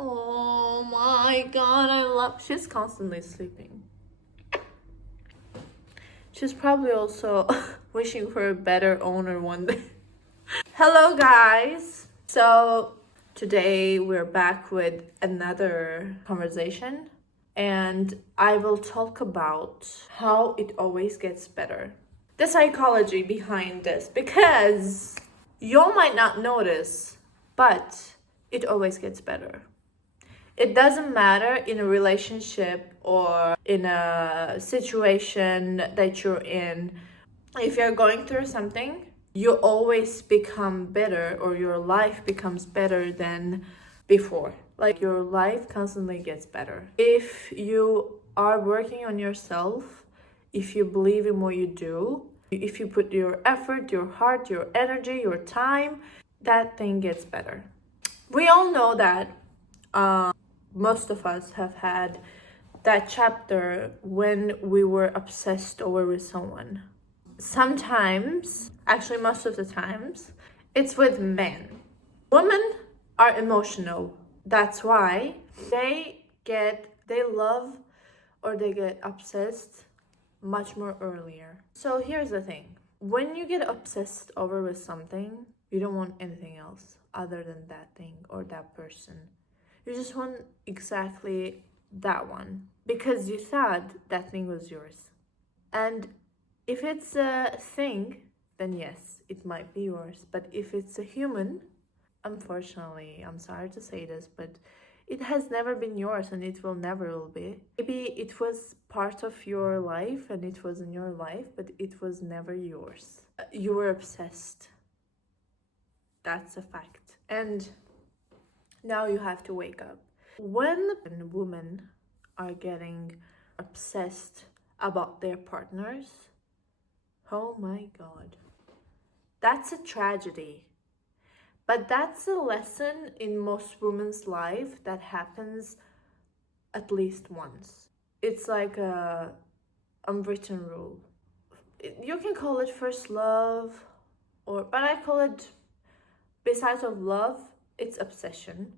Oh my god, she's constantly sleeping. She's probably also wishing for a better owner one day. Hello, guys. So, today we're back with another conversation, and I will talk about how it always gets better. The psychology behind this, because you might not notice, but it always gets better. It doesn't matter in a relationship or in a situation that you're in. If you're going through something, you always become better, or your life becomes better than before. Like, your life constantly gets better. If you are working on yourself, if you believe in what you do, if you put your effort, your heart, your energy, your time, that thing gets better. We all know that most of us have had that chapter when we were obsessed over with someone. Sometimes, actually most of the times, it's with men. Women are emotional. That's why they love or they get obsessed much more earlier. So here's the thing. When you get obsessed over with something, you don't want anything else other than that thing or that person. You just want exactly that one because you thought that thing was yours. And if it's a thing, then yes, it might be yours. But if it's a human, unfortunately, I'm sorry to say this, but it has never been yours and it will never will be. Maybe it was part of your life and it was in your life, but it was never yours. You were obsessed. That's a fact. And now you have to wake up. When women are getting obsessed about their partners, oh my god, that's a tragedy. But that's a lesson in most women's life that happens at least once. It's like a unwritten rule. You can call it first love, but I call it, besides of love, it's obsession.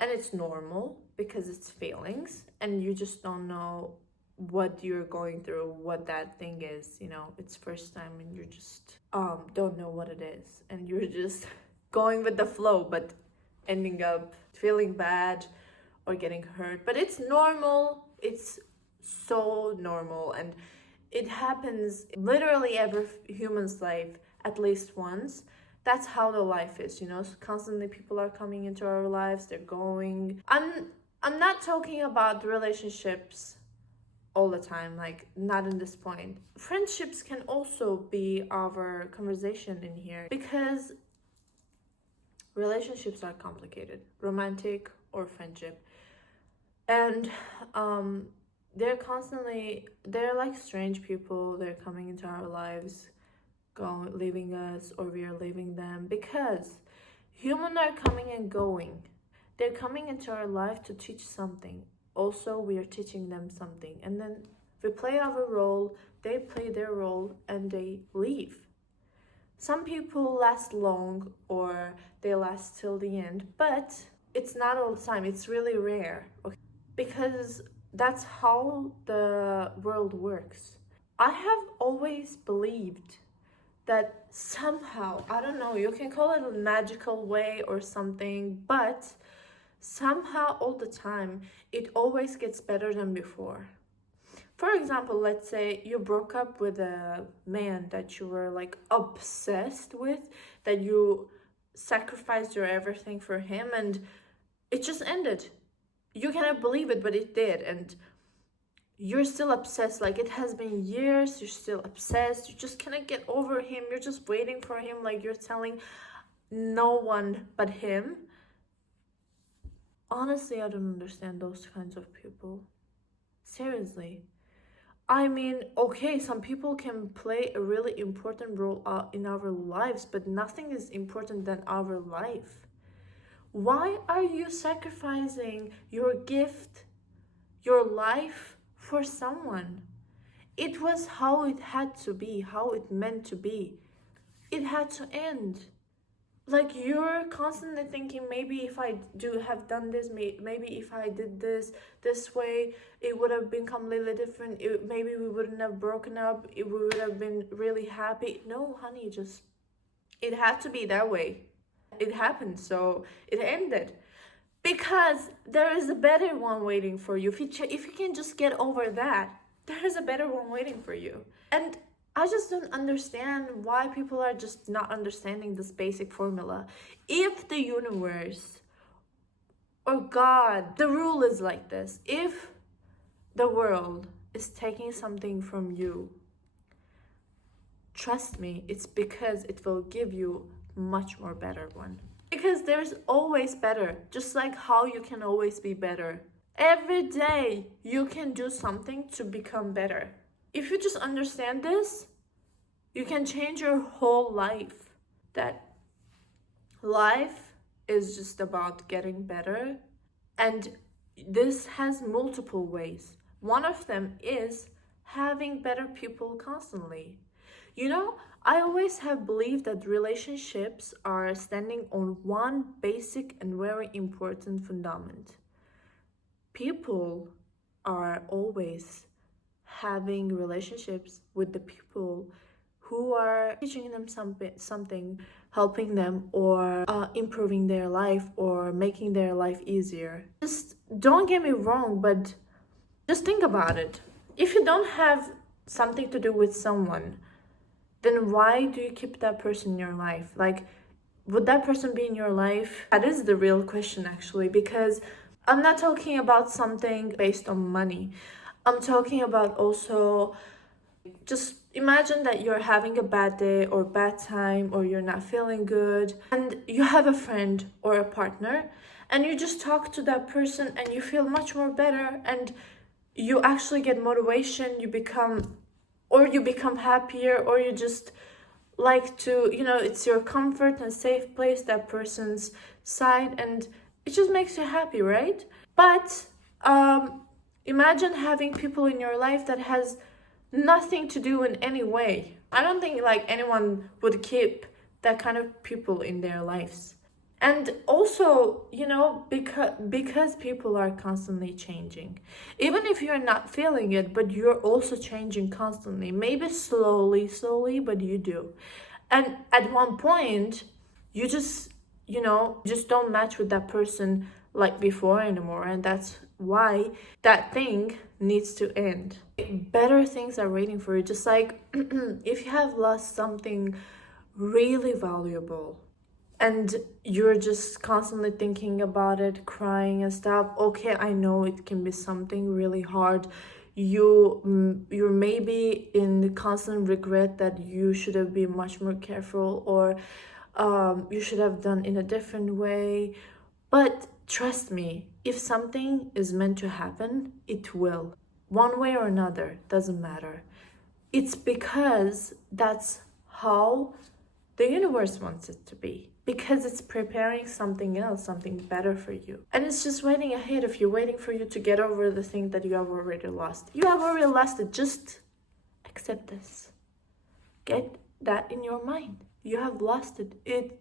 And it's normal because it's feelings and you just don't know what you're going through, what that thing is. It's first time and you just don't know what it is, and you're just going with the flow, but ending up feeling bad or getting hurt. But it's normal. It's so normal, and it happens literally every human's life at least once. That's how the life is. Constantly people are coming into our lives, they're going. I'm not talking about relationships all the time, like, not in this point. Friendships can also be our conversation in here, because relationships are complicated, romantic or friendship. And they're like strange people. They're coming into our lives, leaving us, or we are leaving them, because humans are coming and going. They're coming into our life to teach something. Also, we are teaching them something, and then we play our role, they play their role, and they leave. Some people last long, or they last till the end, but it's not all the time. It's really rare, okay? Because that's how the world works. I have always believed that somehow, I don't know, you can call it a magical way or something, but somehow all the time it always gets better than before. For example, let's say you broke up with a man that you were like obsessed with, that you sacrificed your everything for him, and it just ended. You cannot believe it, but it did. And you're still obsessed. Like, it has been years, you're still obsessed. You just cannot get over him. You're just waiting for him, like you're telling no one but him. Honestly, I don't understand those kinds of people. Seriously. I mean, okay, some people can play a really important role in our lives, but nothing is important than our life. Why are you sacrificing your gift, your life, for someone? It was how it had to be, how it meant to be. It had to end. Like, you're constantly thinking, maybe if I do have done this, maybe if I did this way, it would have been completely different. Maybe we wouldn't have broken up. We would have been really happy. No, honey, just, it had to be that way. It happened, so it ended. Because there is a better one waiting for you. If you can just get over that, there is a better one waiting for you. And I just don't understand why people are just not understanding this basic formula. If the universe or God, the rule is like this: if the world is taking something from you, trust me, it's because it will give you much more better one. Because there's always better, just like how you can always be better. Every day you can do something to become better. If you just understand this, you can change your whole life. That life is just about getting better, and this has multiple ways. One of them is having better people constantly. You know, I always have believed that relationships are standing on one basic and very important fundament. People are always having relationships with the people who are teaching them something, helping them, or improving their life or making their life easier. Just don't get me wrong, but just think about it. If you don't have something to do with someone, then why do you keep that person in your life? Like, would that person be in your life? That is the real question, actually, because I'm not talking about something based on money. I'm talking about also, just imagine that you're having a bad day or bad time, or you're not feeling good, and you have a friend or a partner, and you just talk to that person and you feel much more better, and you actually get motivation, you become happier, or you just like to, it's your comfort and safe place, that person's side, and it just makes you happy, right? But imagine having people in your life that has nothing to do in any way. I don't think like anyone would keep that kind of people in their lives. And also, because people are constantly changing, even if you're not feeling it, but you're also changing constantly, maybe slowly, but you do. And at one point, you just don't match with that person like before anymore, and that's why that thing needs to end. Better things are waiting for you. Just like if you have lost something really valuable, and you're just constantly thinking about it, crying and stuff. Okay, I know it can be something really hard. You're maybe in the constant regret that you should have been much more careful, or you should have done in a different way. But trust me, if something is meant to happen, it will. One way or another, doesn't matter. It's because that's how the universe wants it to be, because it's preparing something else, something better for you. And it's just waiting ahead of you, waiting for you to get over the thing that you have already lost. You have already lost it. Just accept this. Get that in your mind. You have lost it.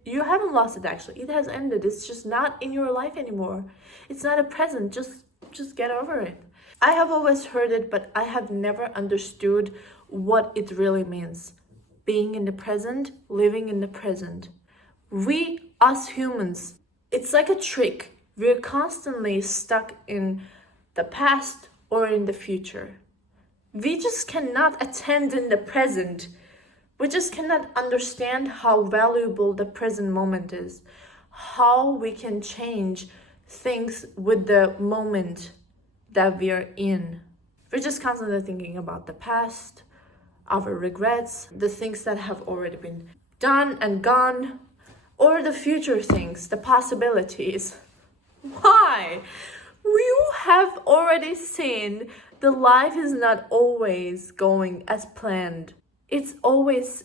You haven't lost it, actually. It has ended. It's just not in your life anymore. It's not a present. Just get over it. I have always heard it, but I have never understood what it really means. Being in the present, living in the present. We, us humans, it's like a trick. We're constantly stuck in the past or in the future. We just cannot attend in the present. We just cannot understand how valuable the present moment is, how we can change things with the moment that we are in. We're just constantly thinking about the past, our regrets, the things that have already been done and gone, or the future things, the possibilities. Why? You have already seen the life is not always going as planned. It's always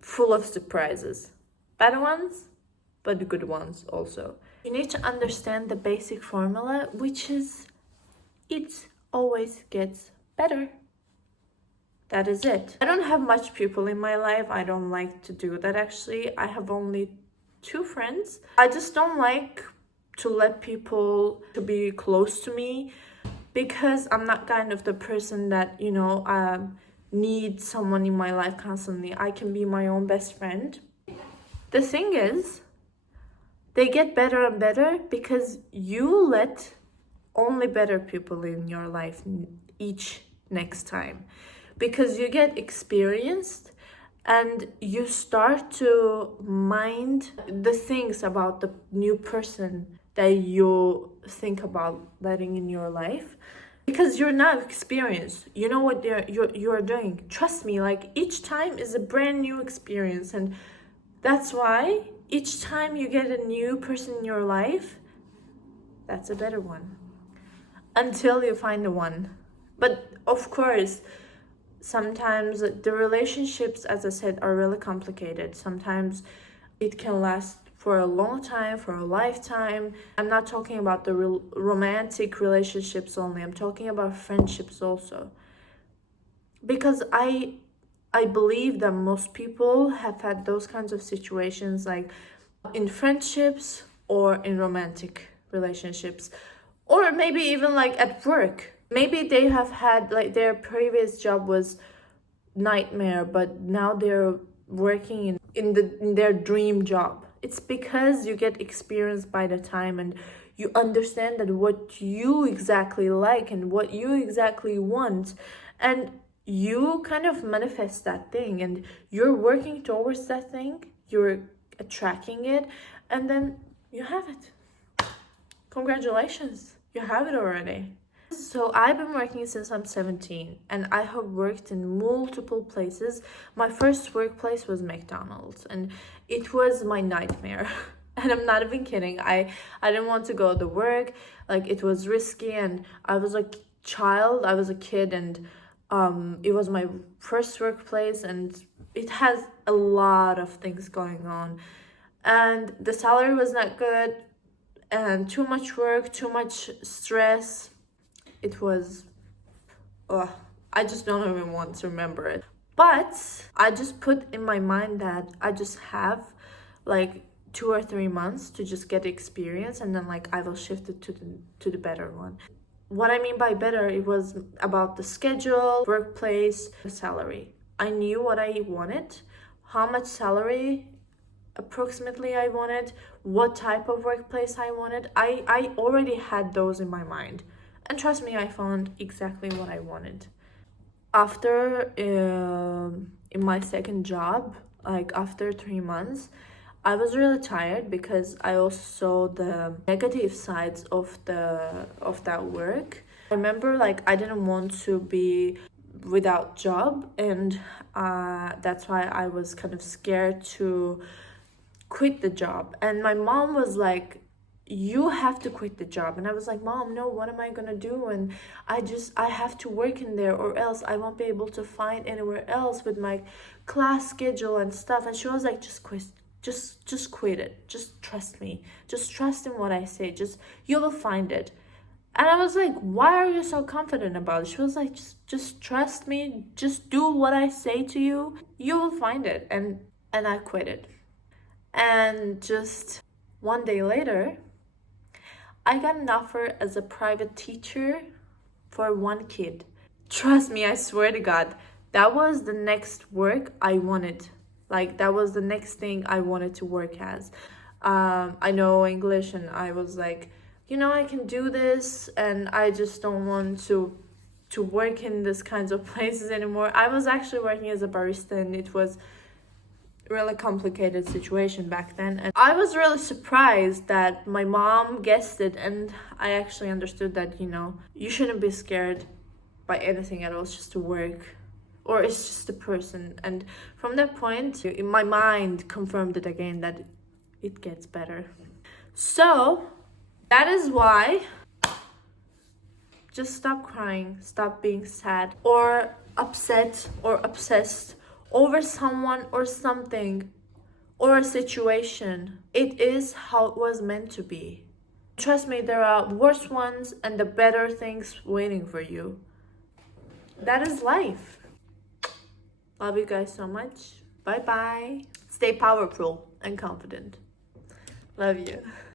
full of surprises. Bad ones, but good ones also. You need to understand the basic formula, which is it always gets better. That is it. I don't have much people in my life. I don't like to do that, actually. I have only two friends. I just don't like to let people to be close to me because I'm not kind of the person that, need someone in my life constantly. I can be my own best friend. The thing is, they get better and better because you let only better people in your life each next time, because you get experienced and you start to mind the things about the new person that you think about letting in your life, because you're not experienced. You know what you're doing. Trust me, like each time is a brand new experience, and that's why each time you get a new person in your life, that's a better one. Until you find the one. But of course, sometimes the relationships, as I said, are really complicated. Sometimes it can last for a long time, for a lifetime. I'm not talking about the romantic relationships only. I'm talking about friendships also. Because I believe that most people have had those kinds of situations, like in friendships or in romantic relationships, or maybe even like at work. Maybe they have had like their previous job was nightmare, but now they're working in their dream job. It's because you get experienced by the time, and you understand that what you exactly like and what you exactly want, and you kind of manifest that thing, and you're working towards that thing, you're attracting it, and then you have it. Congratulations, you have it already. So I've been working since I'm 17, and I have worked in multiple places. My first workplace was McDonald's, and it was my nightmare. And I'm not even kidding. I didn't want to go to work. Like, it was risky, and I was a child, I was a kid, and it was my first workplace, and it has a lot of things going on. And the salary was not good, and too much work, too much stress. It was, I just don't even want to remember it. But I just put in my mind that I just have like 2 or 3 months to just get experience, and then like I will shift it to the better one. What I mean by better, it was about the schedule, workplace, salary. I knew what I wanted, how much salary approximately I wanted, what type of workplace I wanted. I already had those in my mind. And trust me, I found exactly what I wanted. After, in my second job, like after 3 months, I was really tired because I also saw the negative sides of that work. I remember like I didn't want to be without job, and that's why I was kind of scared to quit the job. And my mom was like, you have to quit the job. And I was like, Mom, no, what am I gonna do? And I have to work in there, or else I won't be able to find anywhere else with my class schedule and stuff. And she was like, just quit, just quit it, just trust me, just trust in what I say, just you will find it. And I was like, why are you so confident about it? She was like, just trust me, just do what I say to you, you will find it. And I quit it. And just one day later, I got an offer as a private teacher for one kid. Trust me, I swear to God, that was the next work I wanted. Like, that was the next thing I wanted to work as. I know English, and I was like, I can do this, and I just don't want to work in this kinds of places anymore. I was actually working as a barista, and it was really complicated situation back then, and I was really surprised that my mom guessed it, and I actually understood that you shouldn't be scared by anything at all. It's just a work, or it's just a person. And from that point, in my mind, confirmed it again that it gets better. So that is why, just stop crying, stop being sad or upset or obsessed over someone or something or a situation. It is how it was meant to be. Trust me, there are worse ones and the better things waiting for you. That is life. Love you guys so much. Bye bye. Stay powerful and confident. Love you.